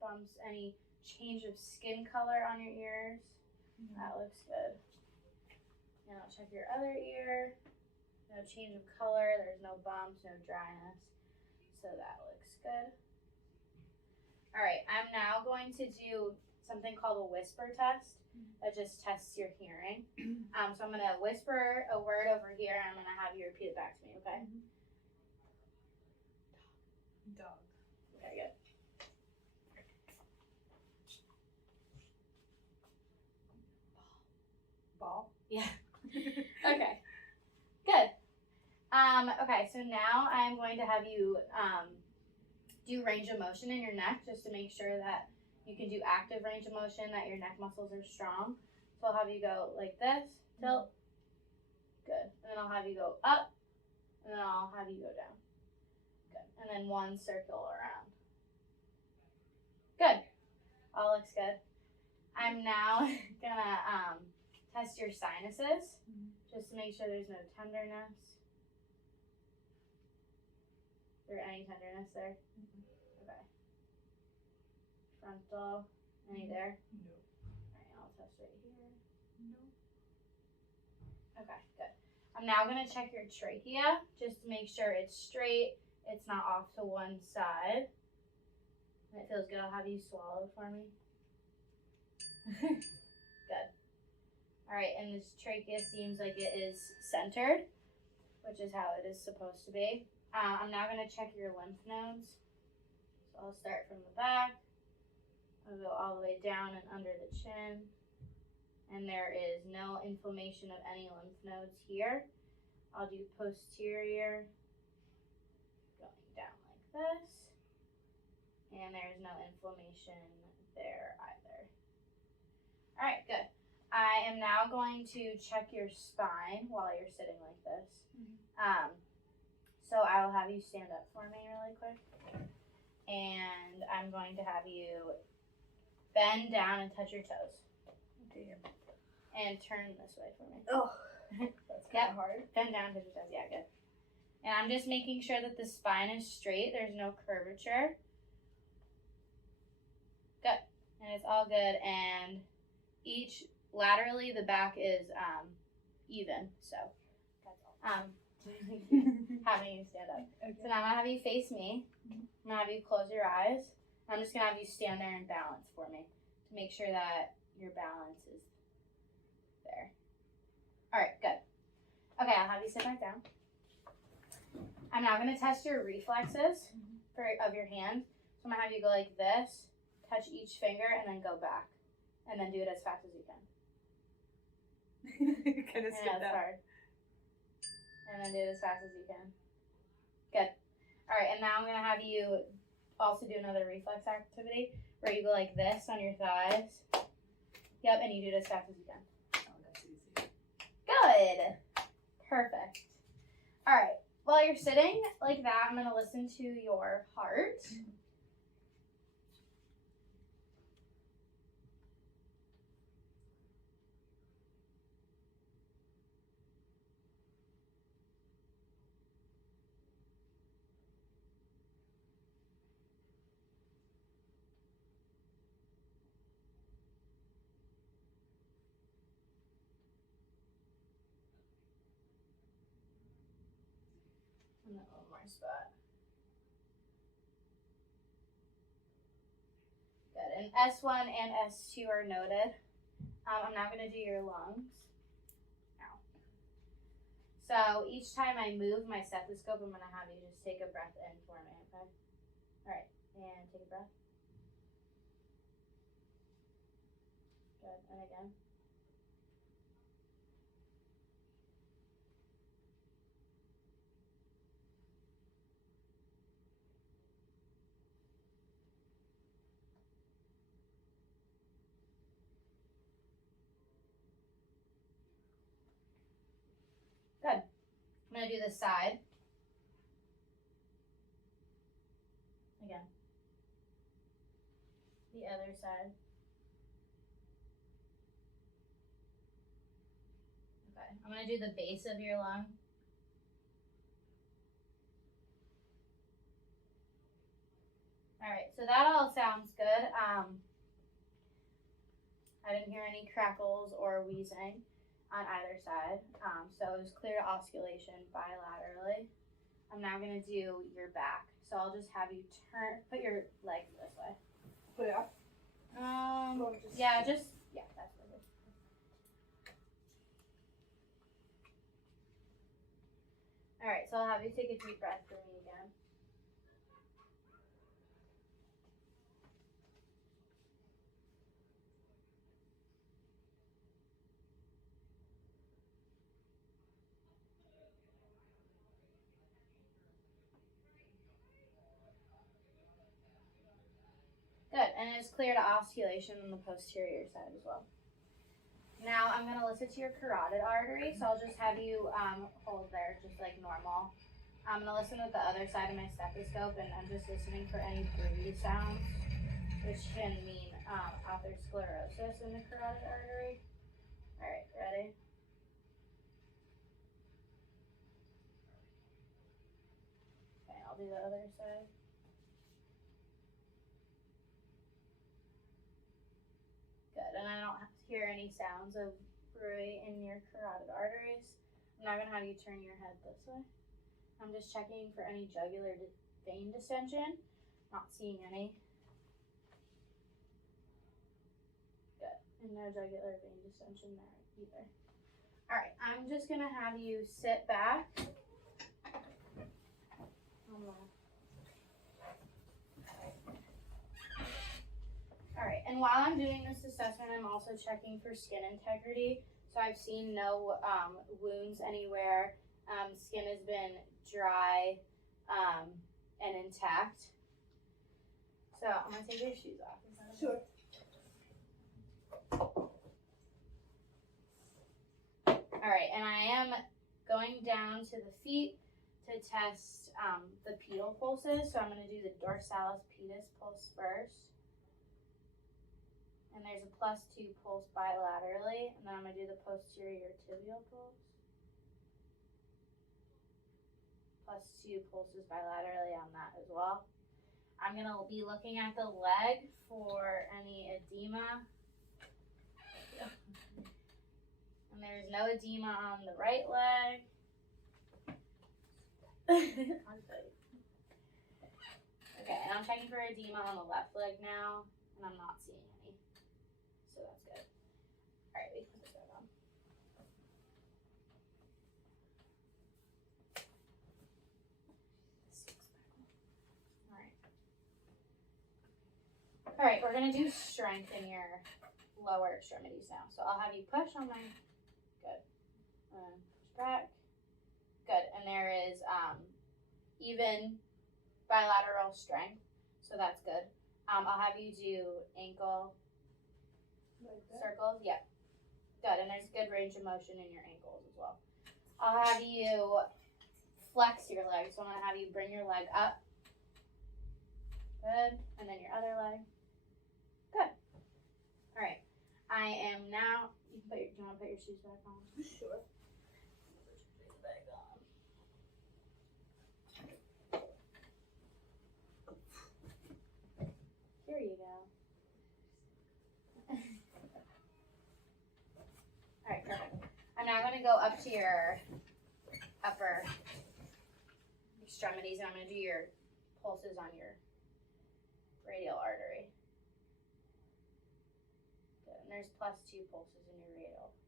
bumps, any change of skin color on your ears. That looks good. And I'll check your other ear. No change of color, there's no bumps, no dryness. So that looks good. All right, I'm now going to do something called a whisper test that just tests your hearing. So I'm gonna whisper a word over here and I'm gonna have you repeat it back to me, okay? Dog. Okay, good. Ball. Yeah. Okay. Good. Okay, so now I'm going to have you do range of motion in your neck just to make sure that you can do active range of motion, that your neck muscles are strong. So I'll have you go like this, tilt. Good. And then I'll have you go up, and then I'll have you go down. Good. And then one circle around. Good. All looks good. I'm now gonna test your sinuses just to make sure there's no tenderness. Is there any tenderness there? Okay. Frontal, any there? No. Alright, I'll test right here. No. Okay, good. I'm now gonna check your trachea just to make sure it's straight, it's not off to one side. And it feels good. I'll have you swallow for me. Good. Alright, and this trachea seems like it is centered, which is how it is supposed to be. I'm now going to check your lymph nodes. So I'll start from the back. I'll go all the way down and under the chin. And there is no inflammation of any lymph nodes here. I'll do posterior, going down like this. And there's no inflammation there either. All right, good. I am now going to check your spine while you're sitting like this. So I will have you stand up for me really quick. And I'm going to have you bend down and touch your toes. Damn. And turn this way for me. Oh, that's kind of hard. Bend down, touch your toes. Yeah, good. And I'm just making sure that the spine is straight. There's no curvature. Good. And it's all good. And each laterally, the back is even. So that's all. Having you stand up. Okay. So now I'm gonna have you face me. I'm gonna have you close your eyes. I'm just gonna have you stand there and balance for me to make sure that your balance is there. All right, good. Okay, I'll have you sit back down. I'm now gonna test your reflexes of your hand. So I'm gonna have you go like this, touch each finger, and then go back, and then do it as fast as you can. Kind of I skip know, it's that. hard. And then do it as fast as you can. Good. All right, and now I'm going to have you also do another reflex activity where you go like this on your thighs. Yep, and you do it as fast as you can. Oh, that's easy. Good. Perfect. All right, while you're sitting like that, I'm going to listen to your heart. And then one more spot. Good. And S1 and S2 are noted. I'm now going to do your lungs. Now. So each time I move my stethoscope, I'm going to have you just take a breath in for me, okay? All right. And take a breath. Good. And again. Good. I'm going to do this side. Again. The other side. Okay. I'm going to do the base of your lung. All right, so that all sounds good. I didn't hear any crackles or wheezing on either side. So it was clear osculation bilaterally. I'm now gonna do your back. So I'll just have you put your leg this way. Put it up. Yeah, that's perfect. All right, so I'll have you take a deep breath for me again. Good, and it's clear to osculation on the posterior side as well. Now I'm going to listen to your carotid artery, so I'll just have you hold there just like normal. I'm going to listen with the other side of my stethoscope, and I'm just listening for any breathe sounds, which can mean atherosclerosis in the carotid artery. All right, ready? Okay, I'll do the other side. Good, and I don't hear any sounds of bruit in your carotid arteries. I'm not going to have you turn your head this way. I'm just checking for any jugular vein distension. Not seeing any. Good, and no jugular vein distension there either. All right, I'm just going to have you sit back. All right, and while I'm doing this assessment, I'm also checking for skin integrity. So I've seen no wounds anywhere. Skin has been dry and intact. So I'm gonna take your shoes off. Sure. All right, and I am going down to the feet to test the pedal pulses. So I'm gonna do the dorsalis pedis pulse first. And there's a +2 pulse bilaterally, and then I'm going to do the posterior tibial pulse. +2 pulses bilaterally on that as well. I'm going to be looking at the leg for any edema. And there's no edema on the right leg. Okay, and I'm checking for edema on the left leg now, and I'm not seeing any. So that's good. All right, we can put this back on. All right, we're gonna do strength in your lower extremities now. So I'll have you push on my, good. Push back, good. And there is even bilateral strength, so that's good. I'll have you do ankle circles, yeah. Good, and there's good range of motion in your ankles as well. I'll have you flex your leg, so I'm gonna have you bring your leg up. Good, and then your other leg. Good. All right, I am now, do you wanna put your shoes back on? Sure. Here you go. Alright, perfect. I'm now going to go up to your upper extremities, and I'm going to do your pulses on your radial artery. Good, and there's +2 pulses in your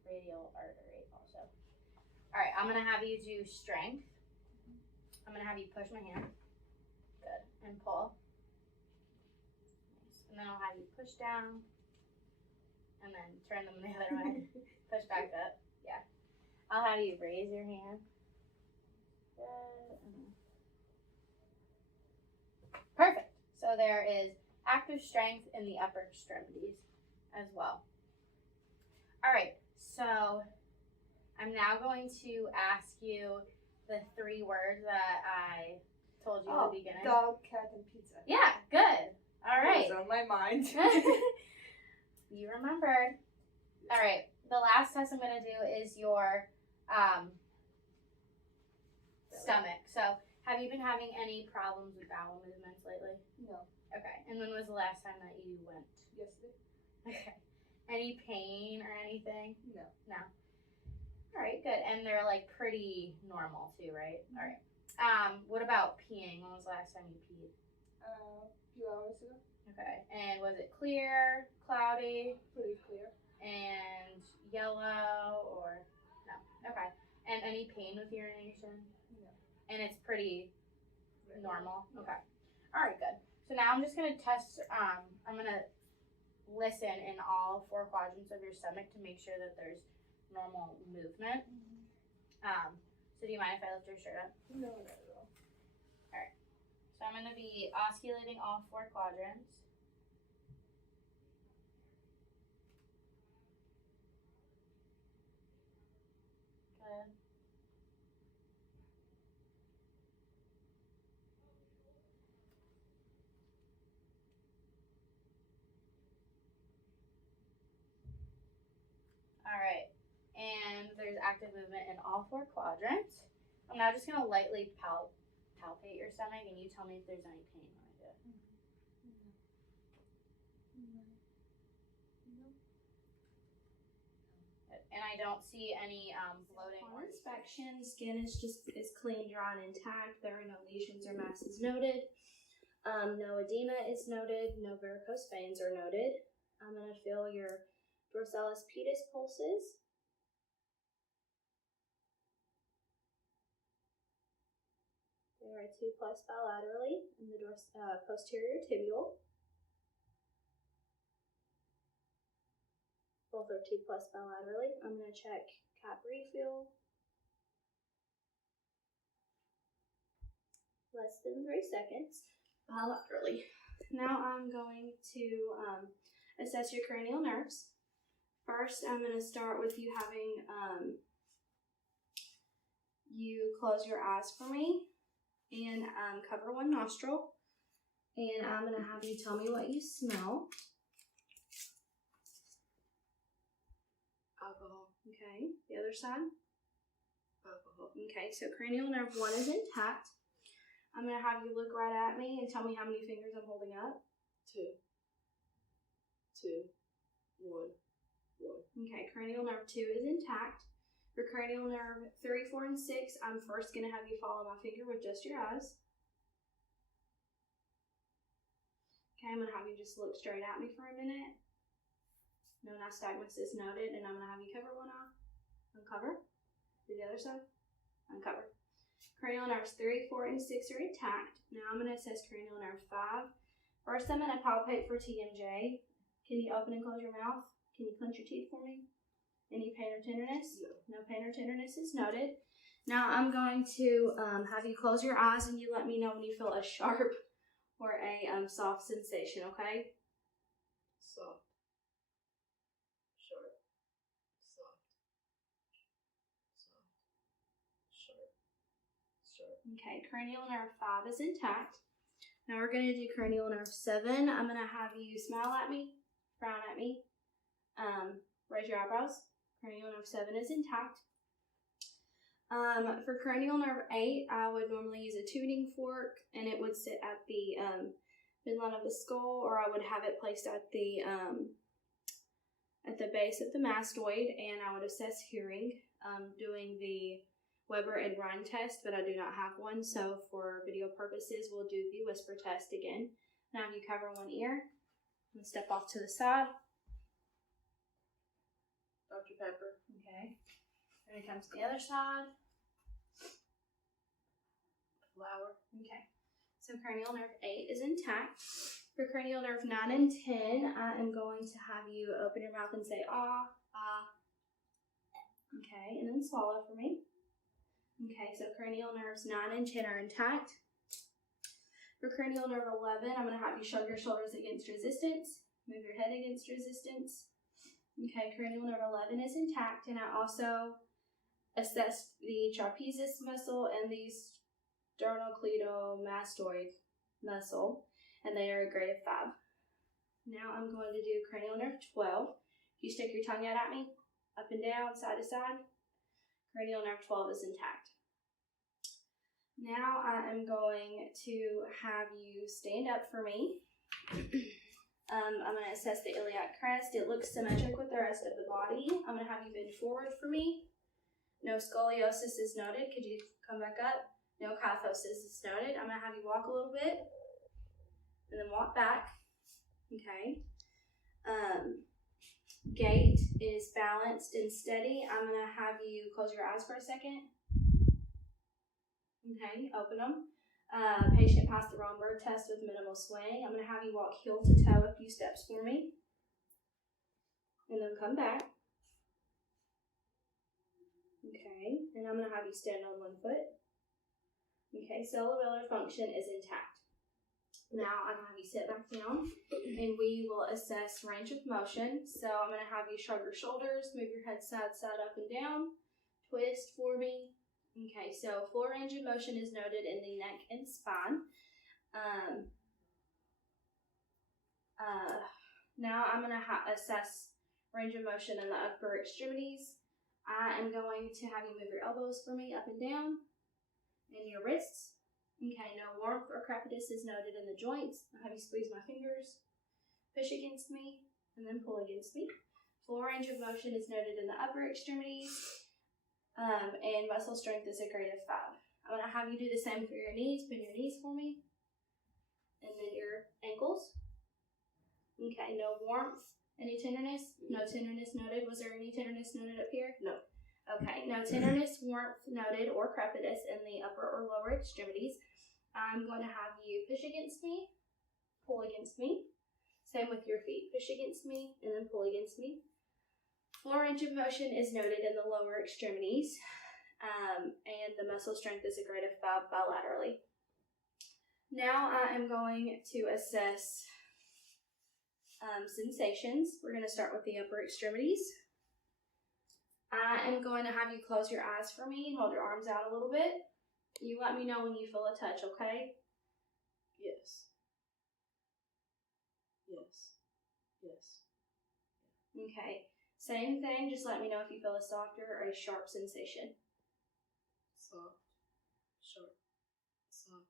radial artery also. Alright, I'm going to have you do strength. I'm going to have you push my hand. Good, and pull. Nice. And then I'll have you push down, and then turn them the other way. Push back up. Yeah. I'll have you raise your hand. Good. Perfect. So there is active strength in the upper extremities as well. All right. So I'm now going to ask you the 3 words that I told you at the beginning. Dog, cat, and pizza. Yeah. Good. All right. It was on my mind. You remembered. All right. The last test I'm going to do is your stomach. So Have you been having any problems with bowel movements lately? No. Okay. And when was the last time that you went? Yesterday? Okay. Any pain or anything? No. No. All right, good. And they're like pretty normal too, right? Mm-hmm. All right. What about peeing? When was the last time you peed? A few hours ago. Okay. And was it clear, cloudy, Pretty clear. and yellow, or no? Okay. And any pain with urination? No. And it's pretty normal? Okay. All right, good. So now I'm just going to test, I'm going to listen in all 4 quadrants of your stomach to make sure that there's normal movement. So do you mind if I lift your shirt up? No, not at all. So I'm going to be osculating all 4 quadrants. Good. All right, and there's active movement in all 4 quadrants. I'm now just going to lightly palpate your stomach, and you tell me if there's any pain when I do it. And I don't see any bloating. On inspection, skin is clean, dry, and intact. There are no lesions or masses noted. No edema is noted. No varicose veins are noted. I'm going to feel your dorsalis pedis pulses. There are 2 plus bilaterally in the posterior tibial. Both are 2 plus bilaterally. I'm going to check cap refill. Less than 3 seconds bilaterally. Now I'm going to assess your cranial nerves. First, I'm going to start with you having you close your eyes for me and cover one nostril. And I'm going to have you tell me what you smell. Alcohol. Okay. The other side? Alcohol. Okay, so cranial nerve 1 is intact. I'm going to have you look right at me and tell me how many fingers I'm holding up. 2, 1. Okay, cranial nerve 2 is intact. For cranial nerve 3, 4, and 6, I'm first going to have you follow my finger with just your eyes. Okay, I'm going to have you just look straight at me for a minute. No nystagmus is noted, and I'm going to have you cover one eye. Uncover. Do the other side. Uncover. Cranial nerves 3, 4, and 6 are intact. Now I'm going to assess cranial nerve 5. First, I'm going to palpate for TMJ. Can you open and close your mouth? Can you clench your teeth for me? Any pain or tenderness? No pain or tenderness is noted. Now I'm going to have you close your eyes and you let me know when you feel a sharp or a soft sensation, okay? Soft. Sharp. Soft. Soft. Sharp. Sharp. Okay, cranial nerve 5 is intact. Now we're going to do cranial nerve 7. I'm going to have you smile at me, frown at me, raise your eyebrows. Cranial nerve 7 is intact. For cranial nerve 8, I would normally use a tuning fork, and it would sit at the midline of the skull, or I would have it placed at the base of the mastoid, and I would assess hearing, doing the Weber and Rhine test, but I do not have one, so for video purposes, we'll do the whisper test again. Now you cover one ear, and step off to the side. Dr. Pepper. Okay. Then it comes to the other side. Flower. Okay. So cranial nerve 8 is intact. For cranial nerve 9 and 10, I am going to have you open your mouth and say ah, ah. Okay, and then swallow for me. Okay, so cranial nerves 9 and 10 are intact. For cranial nerve 11, I'm going to have you shrug your shoulders against resistance. Move your head against resistance. Okay, cranial nerve 11 is intact, and I also assessed the trapezius muscle and the sternocleidomastoid muscle, and they are a grade of 5. Now I'm going to do cranial nerve 12. You stick your tongue out at me, up and down, side to side. Cranial nerve 12 is intact. Now I am going to have you stand up for me. I'm going to assess the iliac crest. It looks symmetric with the rest of the body. I'm going to have you bend forward for me. No scoliosis is noted. Could you come back up? No kyphosis is noted. I'm going to have you walk a little bit and then walk back. Okay. Gait is balanced and steady. I'm going to have you close your eyes for a second. Okay, open them. Patient passed the Romberg test with minimal swaying. I'm going to have you walk heel to toe a few steps for me. And then come back. Okay, and I'm going to have you stand on one foot. Okay, cellular function is intact. Now I'm going to have you sit back down and we will assess range of motion. So I'm going to have you shrug your shoulders, move your head side up and down, twist for me. Okay, so full range of motion is noted in the neck and spine. Now I'm going to assess range of motion in the upper extremities. I am going to have you move your elbows for me up and down and your wrists. Okay, no warmth or crepitus is noted in the joints. I'll have you squeeze my fingers, push against me, and then pull against me. Full range of motion is noted in the upper extremities. And muscle strength is a grade of 5. I'm going to have you do the same for your knees. Bend your knees for me. And then your ankles. Okay, no warmth. Any tenderness? No tenderness noted. Was there any tenderness noted up here? No. Okay, no tenderness, warmth noted, or crepitus in the upper or lower extremities. I'm going to have you push against me, pull against me. Same with your feet. Push against me and then pull against me. Full range of motion is noted in the lower extremities, and the muscle strength is a grade of 5 bilaterally. Now I am going to assess sensations. We're going to start with the upper extremities. I am going to have you close your eyes for me and hold your arms out a little bit. You let me know when you feel a touch, okay? Yes. Yes. Yes. Okay. Same thing, just let me know if you feel a softer or a sharp sensation. Soft. Sharp. Soft.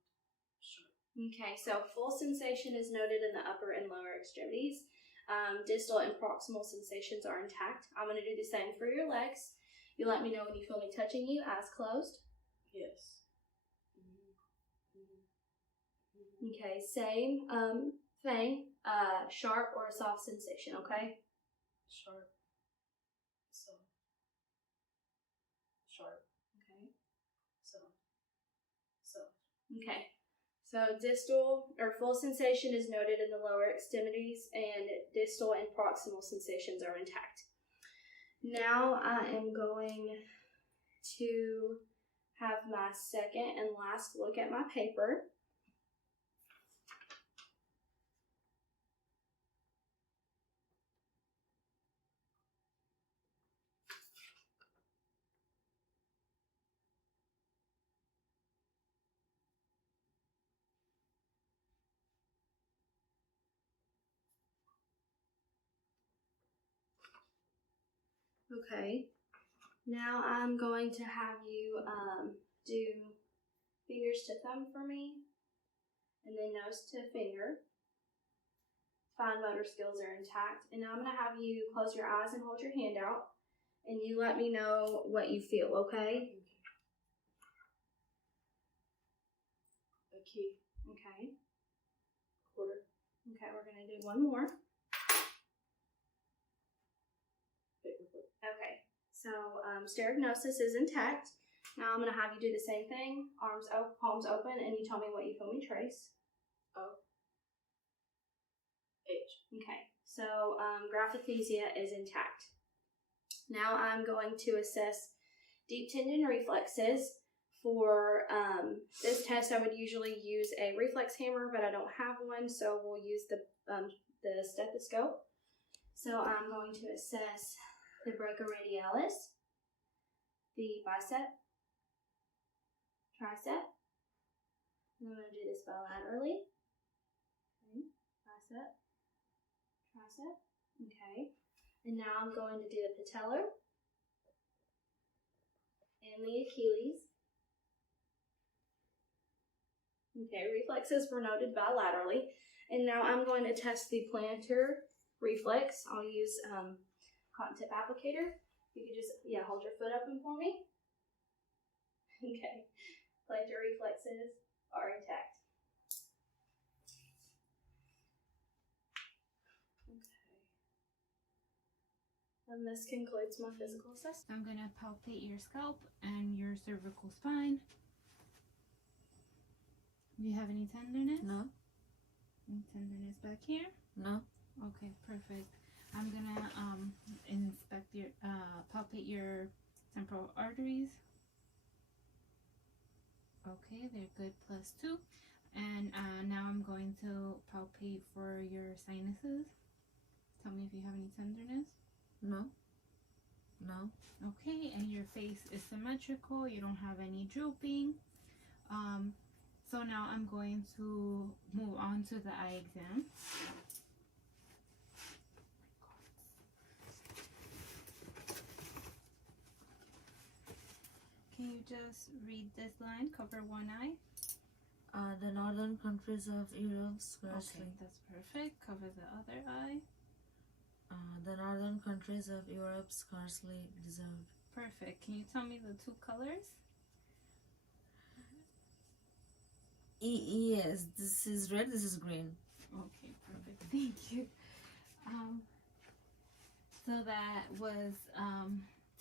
Sharp. Okay, so full sensation is noted in the upper and lower extremities. Distal and proximal sensations are intact. I'm going to do the same for your legs. You let me know when you feel me touching you, eyes closed. Yes. Okay, same thing, sharp or a soft sensation, okay? Sharp. Soft. Sharp. Okay. Soft. Soft. Okay. So distal or full sensation is noted in the lower extremities, and distal and proximal sensations are intact. Now I am going to have my second and last look at my paper. Okay, now I'm going to have you do fingers to thumb for me, and then nose to finger. Fine motor skills are intact. And now I'm going to have you close your eyes and hold your hand out, and you let me know what you feel, okay? A key. Okay. Quarter. Okay, we're going to do one more. Okay, so stereognosis is intact. Now I'm going to have you do the same thing. Arms open, palms open, and you tell me what you feel me trace. O. H. Okay, so graphesthesia is intact. Now I'm going to assess deep tendon reflexes. For this test, I would usually use a reflex hammer, but I don't have one, so we'll use the stethoscope. So I'm going to assess the brachioradialis, the bicep, tricep. I'm going to do this bilaterally. Okay. Bicep, tricep. Okay. And now I'm going to do the patellar and the Achilles. Okay, reflexes were noted bilaterally. And now I'm going to test the plantar reflex. I'll use cotton tip applicator. You could just, hold your foot up for me. Okay, plantar reflexes are intact. And this concludes my physical assessment. I'm gonna palpate your scalp and your cervical spine. Do you have any tenderness? No. Any tenderness back here? No. Okay, perfect. I'm gonna inspect your palpate your temporal arteries. Okay, they're good, +2. And now I'm going to palpate for your sinuses. Tell me if you have any tenderness. No. No. Okay, and your face is symmetrical. You don't have any drooping. So now I'm going to move on to the eye exam. Can you just read this line? Cover one eye. The northern countries of Europe scarcely. Okay, that's perfect. Cover the other eye. The northern countries of Europe scarcely deserved. Perfect. Can you tell me the two colors? Yes, this is red, this is green. Okay, perfect. Thank you. So that was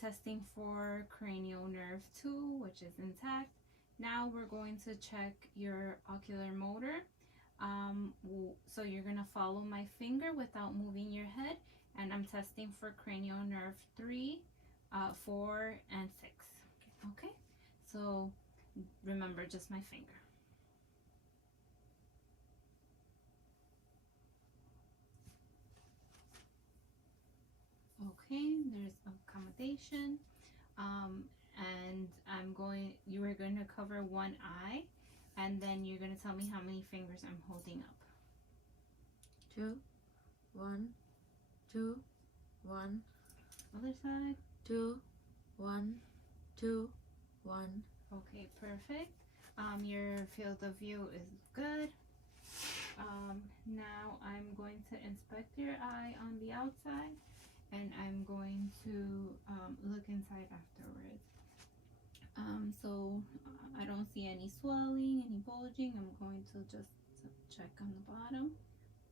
testing for cranial nerve 2, which is intact. Now we're going to check your ocular motor. So you're going to follow my finger without moving your head. And I'm testing for cranial nerve 3, 4, and 6. Okay? So remember, just my finger. Okay, there's accommodation. And you are going to cover one eye, and then you're going to tell me how many fingers I'm holding up. 2, 1, 2, 1. Other side. 2, 1, 2, 1. Okay, perfect. Your field of view is good. Now I'm going to inspect your eye on the outside, and I'm going to look inside afterwards. So I don't see any swelling, any bulging. I'm going to just check on the bottom.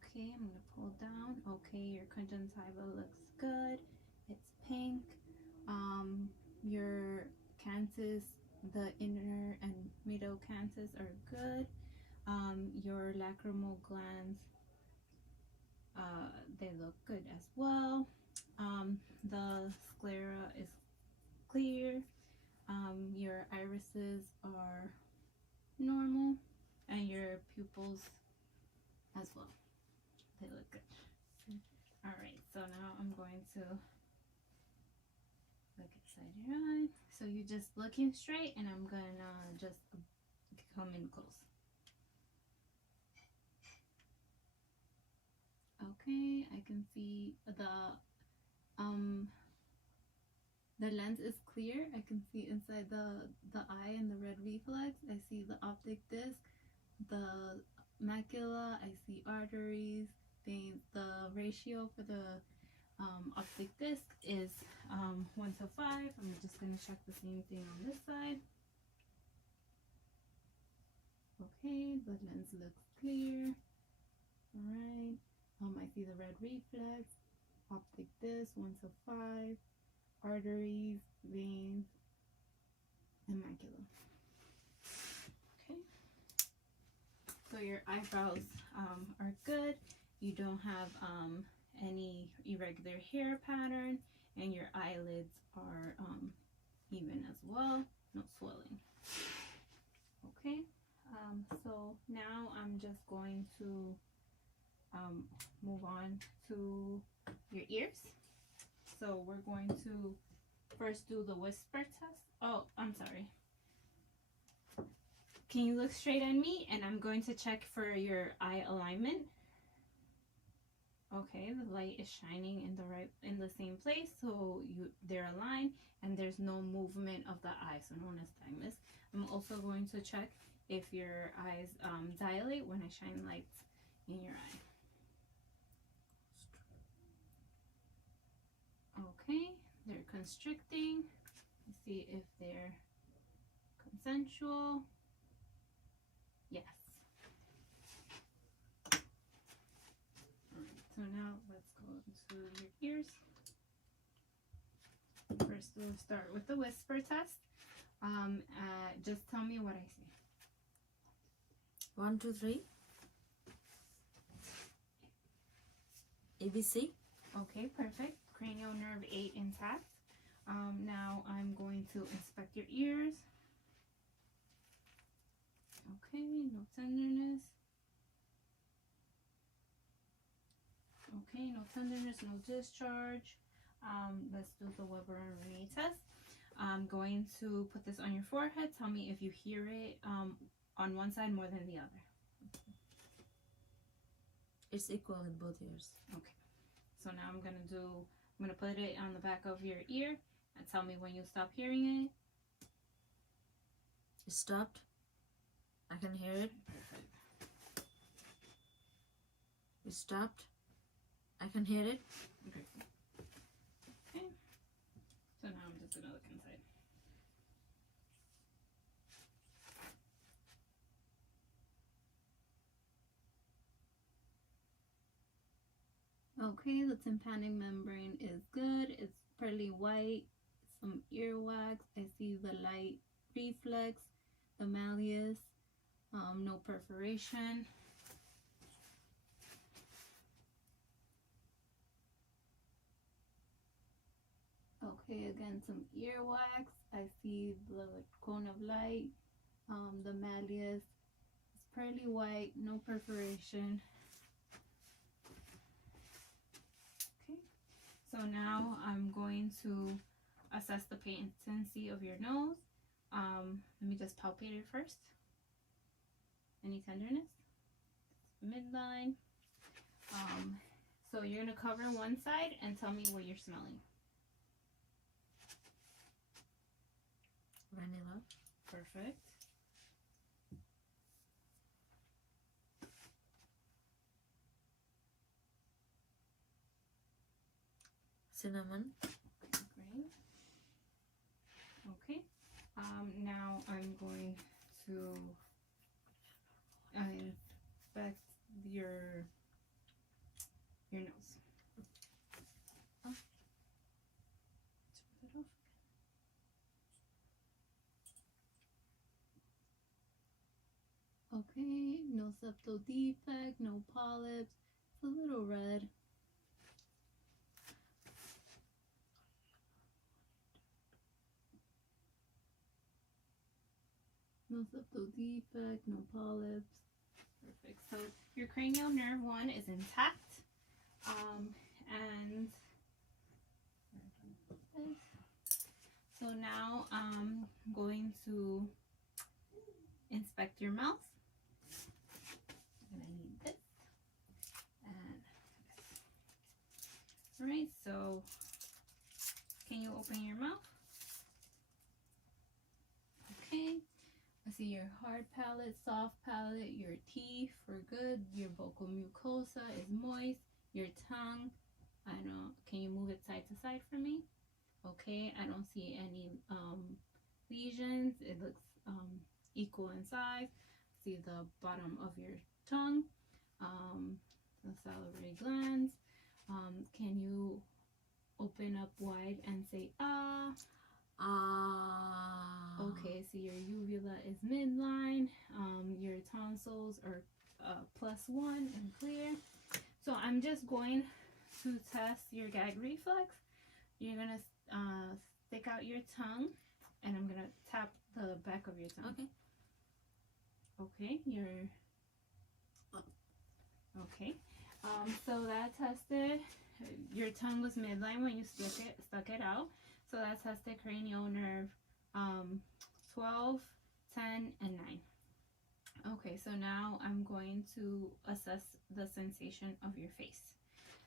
Okay, I'm going to pull down. Okay, your conjunctiva looks good. It's pink. Your canthus, the inner and middle canthus are good. Your lacrimal glands, they look good as well. The sclera is clear. Your irises are normal, and your pupils as well. They look good. All right, so now I'm going to look inside your eye. So you're just looking straight, and I'm gonna just come in close. Okay, I can see the lens is clear. I can see inside the eye and the red reflex. I see the optic disc, the macula. I see arteries, veins. The ratio for the optic disc is 1 to 5. I'm just going to check the same thing on this side. Okay, the lens looks clear. All right. I see the red reflex, optic disc 1 to 5, arteries, veins, and macula. Okay. So your eyebrows are good. You don't have any irregular hair pattern, and your eyelids are even as well. No swelling. Okay. So now I'm just going to move on to your ears. So we're going to first do the whisper test. Oh, I'm sorry. Can you look straight at me? And I'm going to check for your eye alignment. Okay, the light is shining in the same place, so they're aligned, and there's no movement of the eye, so no nystagmus. I'm also going to check if your eyes dilate when I shine lights in your eye. Okay, they're constricting. Let's see if they're consensual. Yes. Alright, so now let's go to your ears. First, we'll start with the whisper test. Just tell me what I see. 1, 2, 3. ABC. Okay, perfect. Cranial nerve 8 intact. Now I'm going to inspect your ears. Okay, no tenderness. Okay, no tenderness, no discharge. Let's do the Weber and Retest. I'm going to put this on your forehead. Tell me if you hear it on one side more than the other. It's equal in both ears. Okay. So now I'm gonna put it on the back of your ear and tell me when you stop hearing it. It stopped. I can hear it. Perfect. It stopped. I can hear it. Okay. Okay. So now I'm just gonna look inside. Okay, the tympanic membrane is good. It's pearly white. Some earwax. I see the light reflex, the malleus, no perforation. Okay, again, some earwax. I see the cone of light, the malleus. It's pearly white, no perforation. Okay, so now I'm going to assess the patency of your nose. Let me just palpate it first. Any tenderness? Midline. So you're gonna cover one side and tell me what you're smelling. Vanilla. Perfect. Cinnamon. Great. Okay. Now I'm going to inspect your nose. Oh. Let's put it off. Okay, no septal defect, no polyps. It's a little red. No septal defect, no polyps. Perfect. So your cranial nerve 1 is intact. And so now I'm going to inspect your mouth. I'm gonna need this and this. Alright, so can you open your mouth? Okay. I see your hard palate, soft palate, your teeth are good, your vocal mucosa is moist, your tongue, can you move it side to side for me? Okay, I don't see any lesions. It looks equal in size. See the bottom of your tongue, the salivary glands. Can you open up wide and say ah? Okay, so your uvula is midline. Your tonsils are +1 and clear. So I'm just going to test your gag reflex. You're gonna stick out your tongue, and I'm gonna tap the back of your tongue. Okay. Okay, okay. So that tested. Your tongue was midline when you stuck it out. So that tested cranial nerve 12, 10, and 9. Okay, so now I'm going to assess the sensation of your face.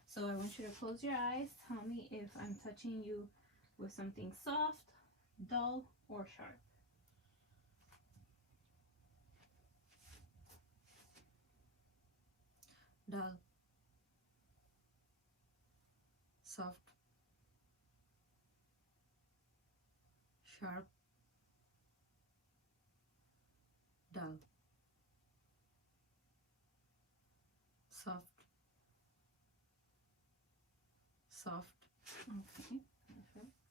So I want you to close your eyes. Tell me if I'm touching you with something soft, dull, or sharp. dull, soft, sharp, dull, soft, soft. Okay, perfect.